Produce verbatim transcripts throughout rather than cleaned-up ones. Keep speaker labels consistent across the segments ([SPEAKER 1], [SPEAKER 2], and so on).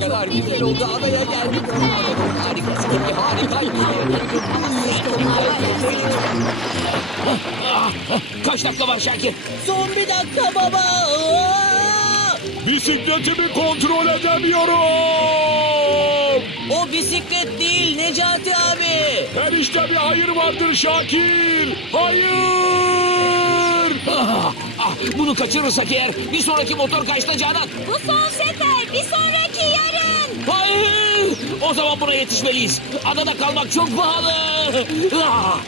[SPEAKER 1] kadar güzel oldu. Adaya geldik. Adanın harikası gibi harikaymış. Kaç dakika var Şakir?
[SPEAKER 2] Son bir dakika baba. Aa!
[SPEAKER 3] Bisikletimi kontrol edemiyorum.
[SPEAKER 2] O bisiklet değil Necati abi.
[SPEAKER 3] Her işte bir hayır vardır Şakir. Hayır.
[SPEAKER 1] Ah, ah, bunu kaçırırsak eğer bir sonraki motor kaçta Canan?
[SPEAKER 4] Bu son sefer, bir sonraki yarın.
[SPEAKER 1] Hayır! O zaman buna yetişmeliyiz. Adada kalmak çok pahalı. Ah!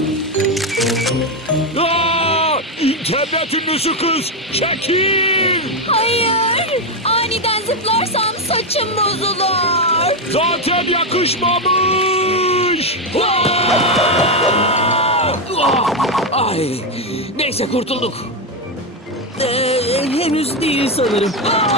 [SPEAKER 3] Aa, internetin nüsü kız. Çekil.
[SPEAKER 4] Hayır, aniden zıplarsam saçım bozulur.
[SPEAKER 3] Zaten yakışmamış.
[SPEAKER 1] Ah! Ay, neyse kurtulduk.
[SPEAKER 2] Ee, henüz değil sanırım.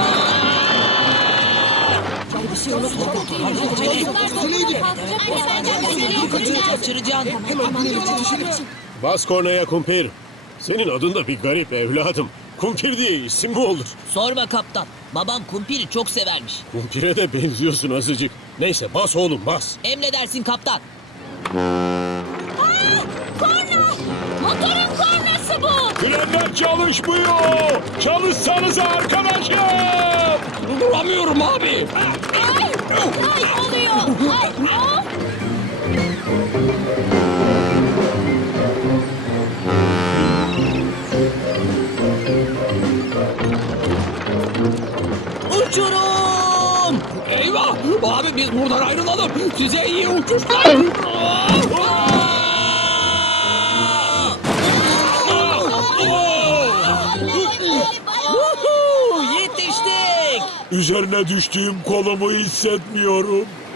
[SPEAKER 3] Bas kornaya kumpir. Senin adın da bir garip evladım. Kumpir diye isim mi olur?
[SPEAKER 2] Sorma kaptan. Babam kumpiri çok severmiş.
[SPEAKER 3] Kumpire de benziyorsun azıcık. Neyse bas oğlum bas.
[SPEAKER 2] Emredersin kaptan.
[SPEAKER 4] Korna! Motorun kornası bu!
[SPEAKER 3] Frenler çalışmıyor. Çalışsanıza arkadaşım.
[SPEAKER 1] Duramıyorum abi.
[SPEAKER 4] Ay! Ay oluyor! Ay! Of!
[SPEAKER 2] Uçurum!
[SPEAKER 1] Eyvah! Abi biz buradan ayrılalım. Size iyi uçuşlar.
[SPEAKER 2] Vuhu! Yetiştik!
[SPEAKER 3] Üzerine düştüğüm kolumu hissetmiyorum.